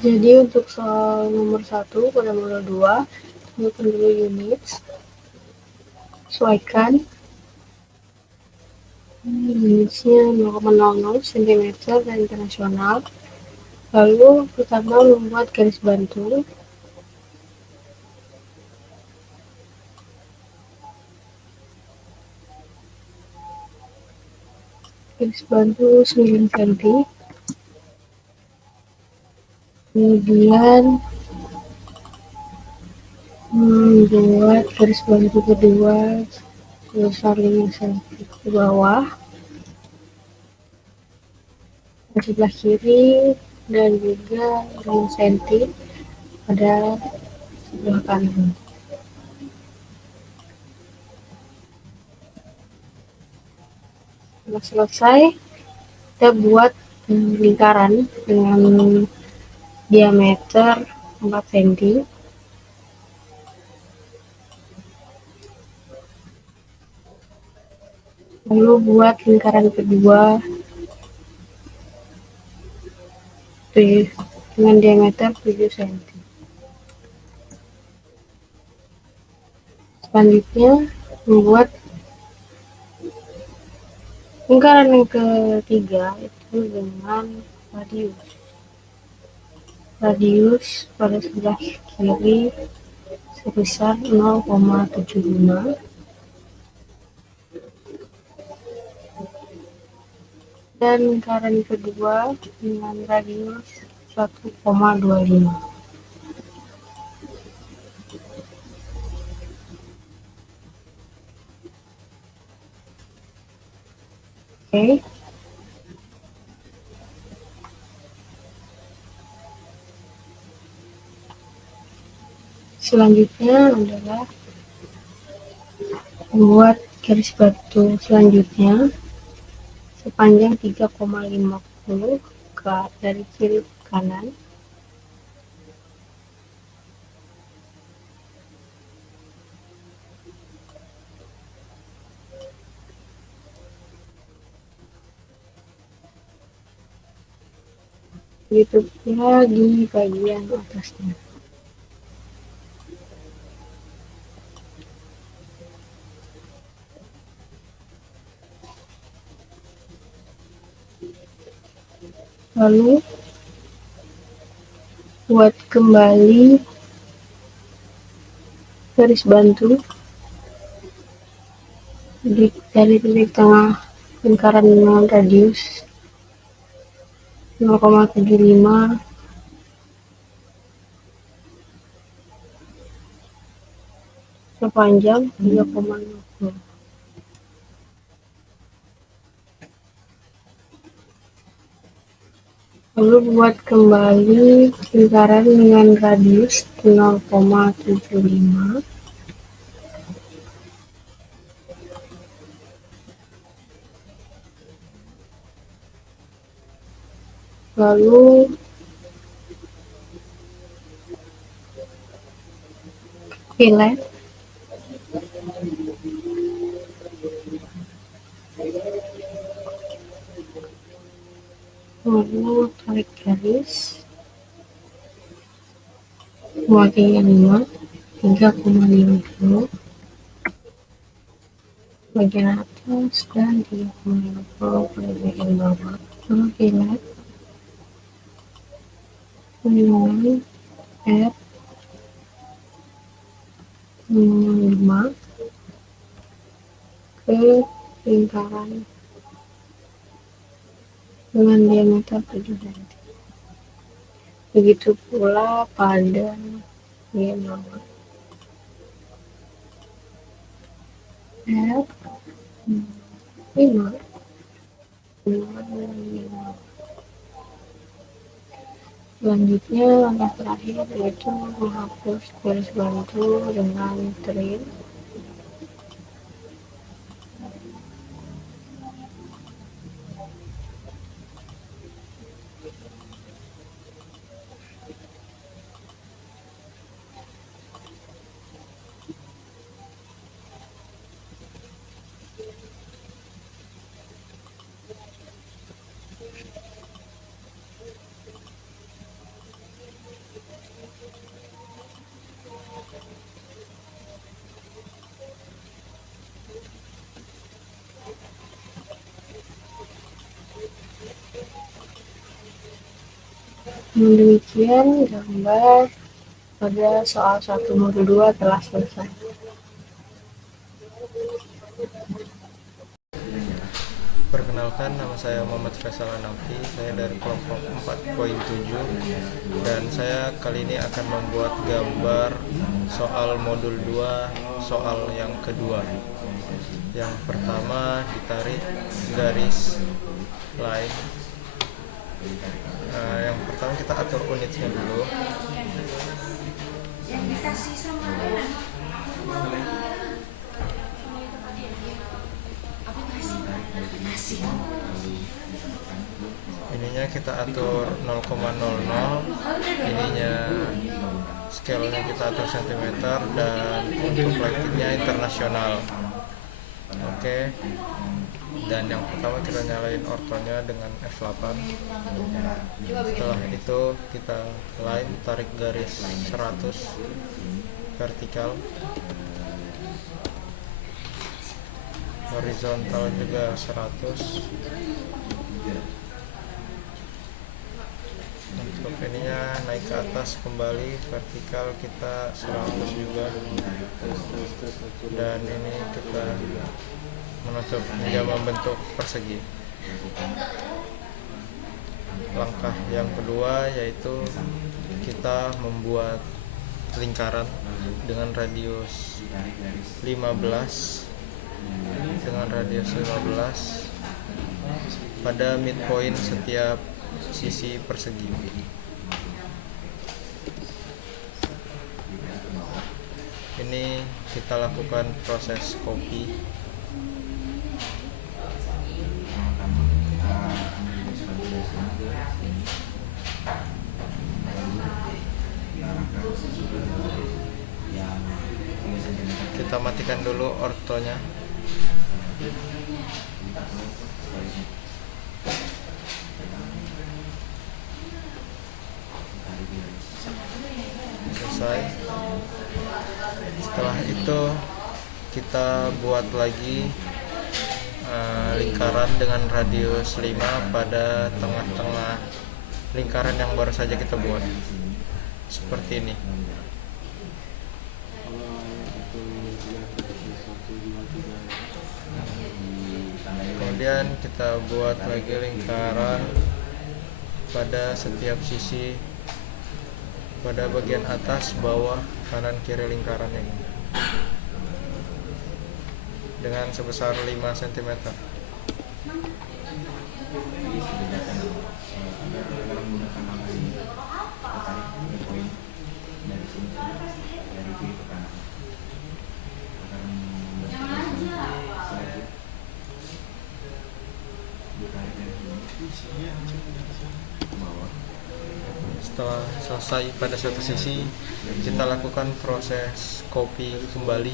Jadi untuk soal nomor 1 pada modul 2, tentukan dulu unit, sesuaikan unitnya 0,00 cm dan internasional. Lalu pertama membuat garis bantu. Garis bantu 9 cm. Kemudian membuat garis bantu kedua sebesar 5 cm ke bawah di sebelah kiri dan juga 5 cm pada sebelah kanan. Setelah selesai, kita buat lingkaran dengan diameter 4 cm. Lalu buat lingkaran kedua dengan diameter 7 cm. Selanjutnya membuat lingkaran yang ketiga itu dengan radius pada sebelah kiri sebesar 0,75 dan lingkaran kedua dengan radius 1,25. Oke. Selanjutnya adalah membuat garis batu selanjutnya sepanjang 3,50 dari kiri ke kanan. Begitu pula di bagian atasnya. Lalu buat kembali garis bantu dari titik tengah lingkaran dengan radius 0,75 sepanjang 3,50. Lalu buat kembali lingkaran dengan radius 0,75. Lalu fillet lalu tarik garis bagian 5 3,50 bagian atas dan 3,50 pada bagian bawah. Lalu fillet dengan F 5 ke lingkaran dengan diameter 7 cm. Begitu pula pada bagian bawah. F 5 Selanjutnya langkah terakhir yaitu menghapus garis bantu dengan trim. Dengan demikian, gambar pada soal 1 modul 2 telah selesai. Perkenalkan, nama saya Muhammad Faisal Anafi, saya dari kelompok 4.7 dan saya kali ini akan membuat gambar soal modul 2, soal yang kedua. Yang pertama, ditarik garis line. Yang pertama kita atur unitnya dulu. Ininya kita atur 0,00, ininya scale-nya kita atur cm, dan untuk lighting-nya internasional. Oke. Dan yang pertama kita nyalain ortonya dengan F8. Setelah itu kita line, tarik garis 100 vertikal, horizontal juga 100. Untuk ininya naik ke atas kembali, vertikal kita 100 juga, dan ini kita menutup hingga membentuk persegi. Langkah yang kedua yaitu kita membuat lingkaran dengan radius 15 pada midpoint setiap sisi persegi. Ini kita lakukan proses copy. Kita matikan dulu ortonya. Selesai. Setelah itu kita buat lagi lingkaran dengan radius 5 pada tengah-tengah lingkaran yang baru saja kita buat, seperti ini. Kemudian kita buat lagi lingkaran pada setiap sisi, pada bagian atas, bawah, kanan, kiri lingkaran ini dengan sebesar 5 cm. Setelah selesai pada satu sisi, kita lakukan proses copy kembali,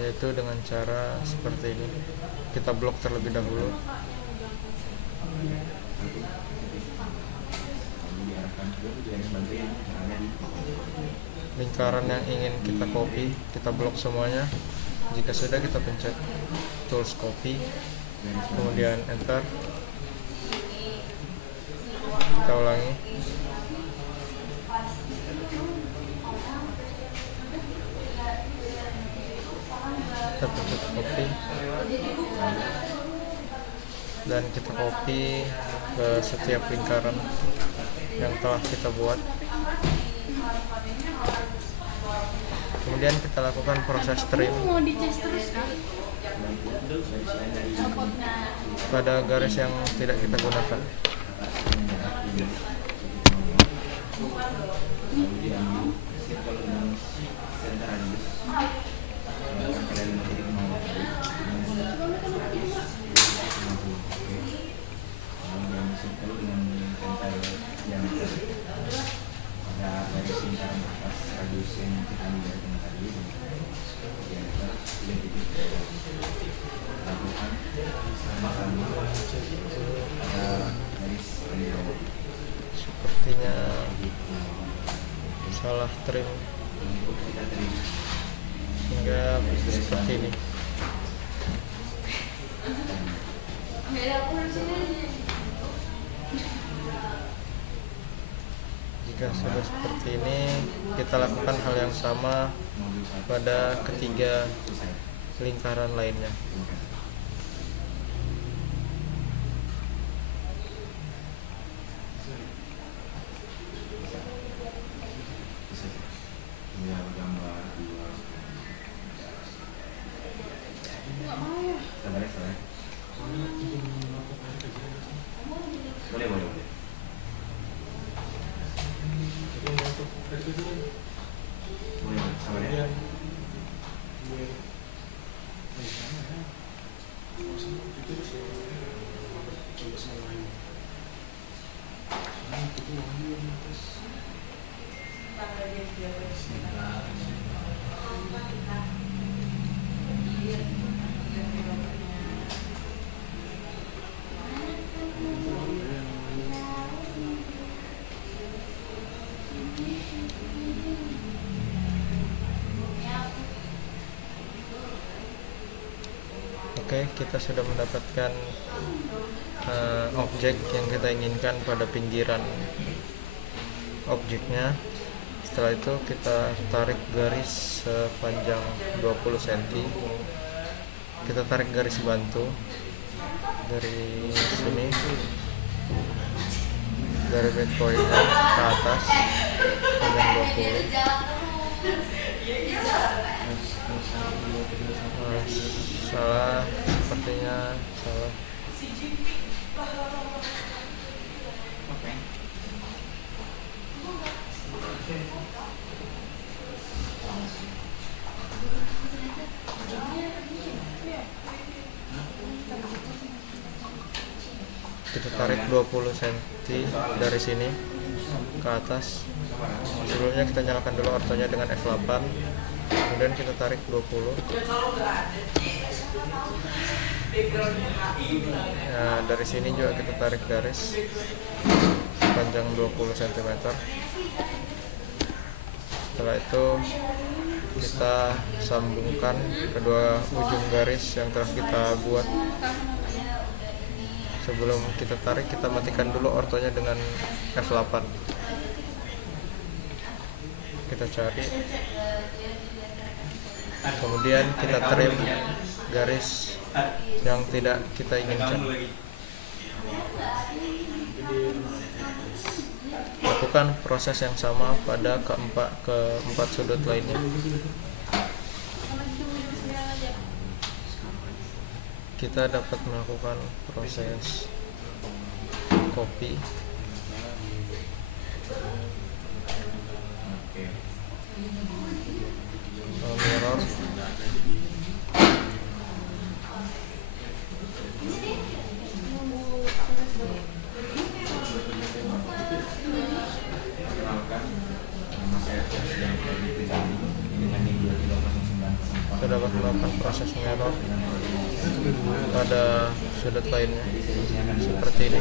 yaitu dengan cara seperti ini. Kita blok terlebih dahulu. Lingkaran yang ingin kita copy, kita blok semuanya. Jika sudah, kita pencet tools copy, kemudian enter. Kita ulangi. Kita pencet copy dan kita copy ke setiap lingkaran yang telah kita buat. Kemudian kita lakukan proses trim pada garis yang tidak kita gunakan. Sepertinya salah trim hingga seperti ini. Jika sudah seperti ini, kita lakukan hal yang sama pada ketiga lingkaran lainnya. Oke, kita sudah mendapatkan objek yang kita inginkan pada pinggiran objeknya. Setelah itu kita tarik garis sepanjang 20 cm. Kita tarik garis bantu dari sini, dari midpointnya ke atas panjang 20. Salah, sepertinya salah. Kita tarik 20 cm dari sini ke atas. Sebelumnya kita nyalakan dulu ortonya dengan F8, kemudian kita tarik 20. Nah, dari sini juga kita tarik garis sepanjang 20 cm. Setelah itu kita sambungkan kedua ujung garis yang telah kita buat. Sebelum kita tarik, kita matikan dulu ortonya dengan F8. Kita cari, kemudian kita trim garis yang tidak kita inginkan. Lakukan proses yang sama pada keempat sudut lainnya. Kita dapat melakukan proses copy, mirror, kita dapat melakukan proses mirror pada sudut lainnya seperti ini.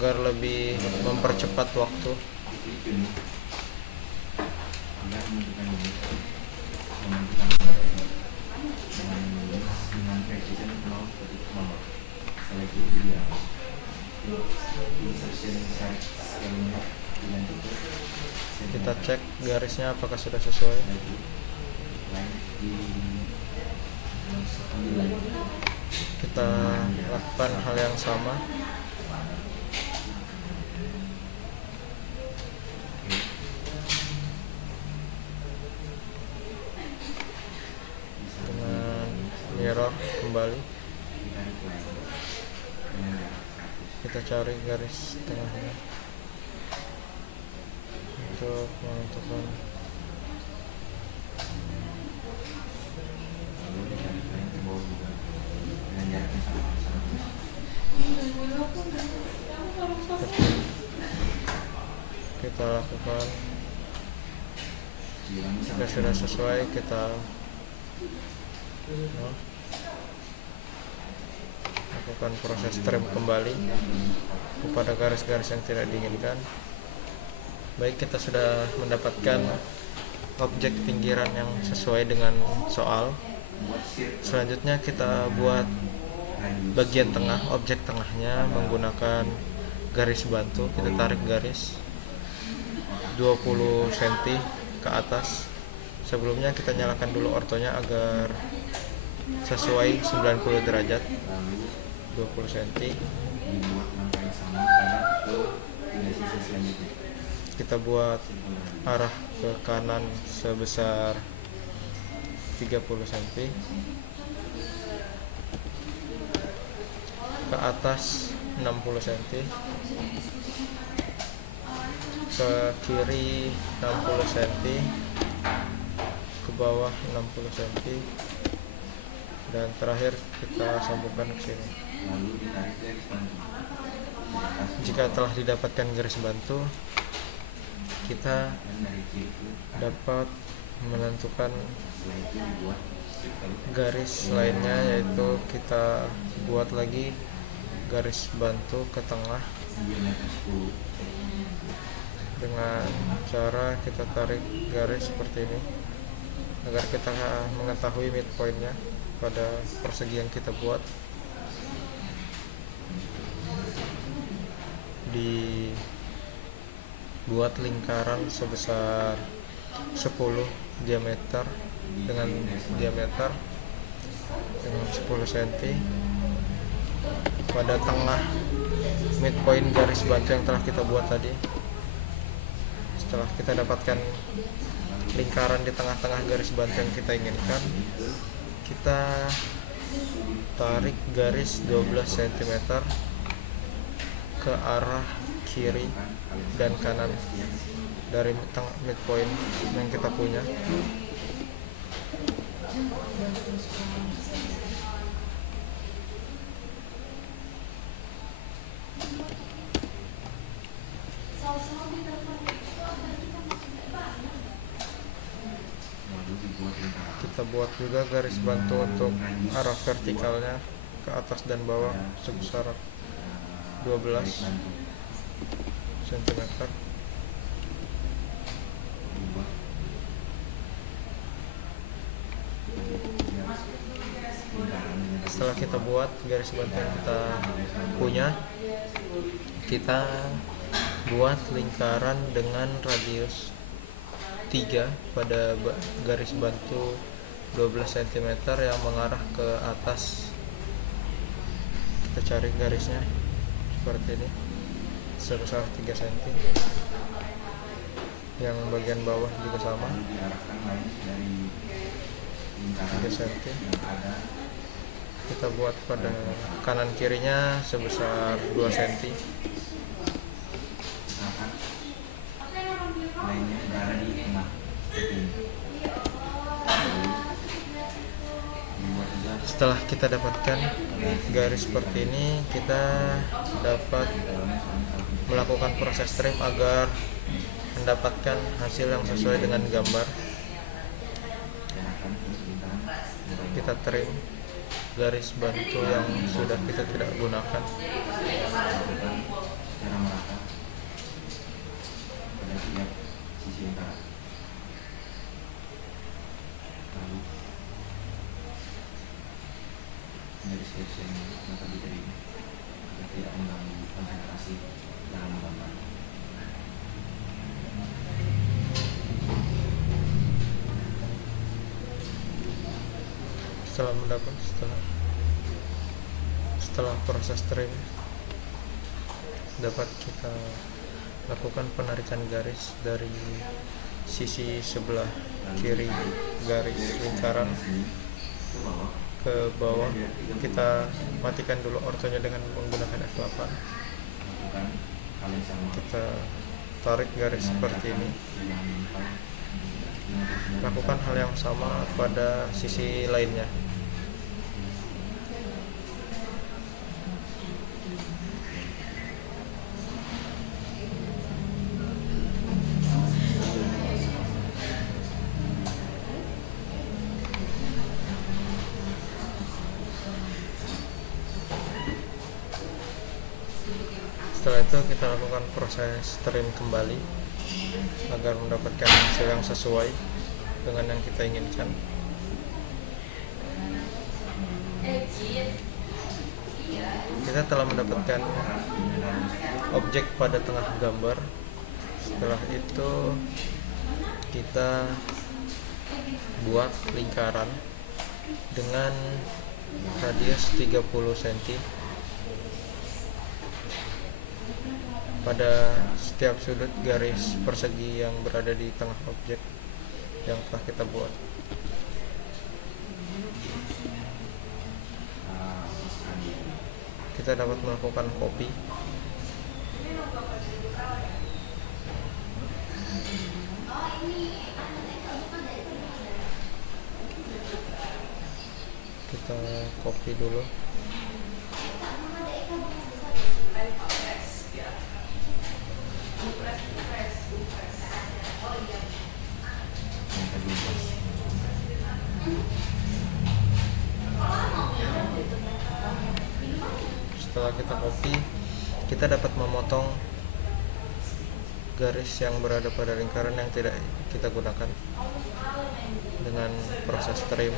Agar lebih mempercepat waktu, kita cek garisnya apakah sudah sesuai. Kita lakukan hal yang sama. Dengan mirror kembali, kita cari garis tengahnya untuk menentukan. Kita lakukan, jika sudah sesuai kita lakukan proses trim kembali kepada garis-garis yang tidak diinginkan. Baik, kita sudah mendapatkan objek pinggiran yang sesuai dengan soal. Selanjutnya kita buat bagian tengah, objek tengahnya menggunakan garis bantu. Kita tarik garis 20 cm ke atas. Sebelumnya kita nyalakan dulu ortonya agar sesuai 90 derajat. 20 cm kita buat arah ke kanan sebesar 30 cm, ke atas 60 cm, ke kiri 60 cm, ke bawah 60 cm, dan terakhir kita sambungkan ke sini. Jika telah didapatkan garis bantu, kita dapat menentukan garis lainnya, yaitu kita buat lagi garis bantu ke tengah dengan cara kita tarik garis seperti ini agar kita mengetahui midpointnya pada persegi yang kita buat. Dibuat lingkaran sebesar 10 diameter dengan diameter dengan 10 cm pada tengah midpoint garis bantu yang telah kita buat tadi. Setelah kita dapatkan lingkaran di tengah-tengah garis bantu yang kita inginkan, kita tarik garis 12 cm ke arah kiri dan kanan dari midpoint yang kita punya. Kita buat juga garis bantu untuk arah vertikalnya ke atas dan bawah sebesar 12 cm. Setelah kita buat garis bantu yang kita punya, kita buat lingkaran dengan radius 3 pada garis bantu 12 cm yang mengarah ke atas. Kita cari garisnya seperti ini sebesar 3 cm, yang bagian bawah juga sama 3 cm. Kita buat pada kanan kirinya sebesar 2 cm. Setelah kita dapatkan garis seperti ini, kita dapat melakukan proses trim agar mendapatkan hasil yang sesuai dengan gambar. Kita trim garis bantu yang sudah kita tidak gunakan. Setelah proses trim, dapat kita lakukan penarikan garis dari sisi sebelah kiri garis lingkaran ke bawah. Kita matikan dulu ortonya dengan menggunakan F8. Kita tarik garis seperti ini. Lakukan hal yang sama pada sisi lainnya. Setelah itu kita lakukan proses trim kembali agar mendapatkan hasil yang sesuai dengan yang kita inginkan. Kita telah mendapatkan objek pada tengah gambar. Setelah itu kita buat lingkaran dengan radius 30 cm pada setiap sudut garis persegi yang berada di tengah objek yang telah kita buat. Kita dapat melakukan copy. Kita copy dulu. Setelah kita copy, kita dapat memotong garis yang berada pada lingkaran yang tidak kita gunakan dengan proses trim.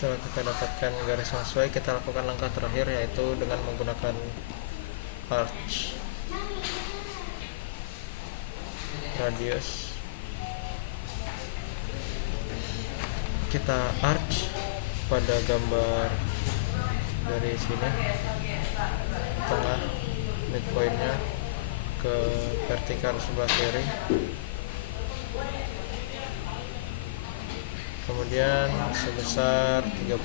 Setelah kita dapatkan, garis yang sesuai, kita lakukan langkah terakhir, yaitu dengan menggunakan arch radius. Kita arch pada gambar dari sini tengah midpointnya ke vertikal sebelah kiri, kemudian sebesar 30.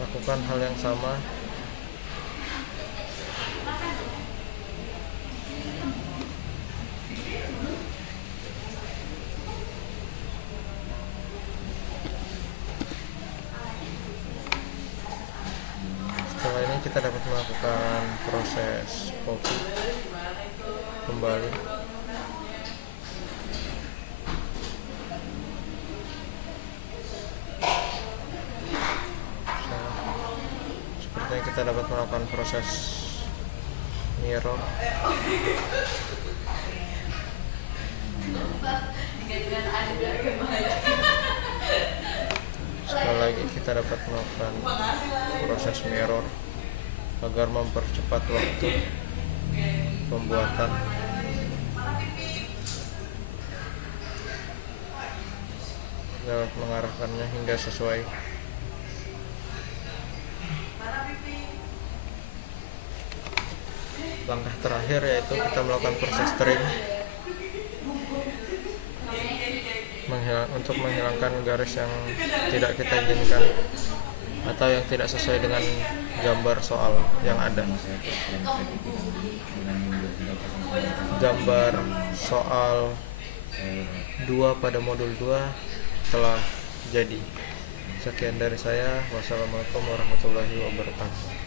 Lakukan hal yang sama setelah ini kita dapat melakukan proses copy kembali. Sepertinya kita dapat melakukan proses mirror. Sekali lagi kita dapat melakukan proses mirror agar mempercepat waktu pembuatan. Dapat mengarahkannya hingga sesuai. Langkah terakhir yaitu kita melakukan proses trim untuk menghilangkan garis yang tidak kita inginkan atau yang tidak sesuai dengan gambar soal yang ada. Gambar soal 2 pada modul 2 telah jadi. Sekian dari saya. Wassalamualaikum warahmatullahi wabarakatuh.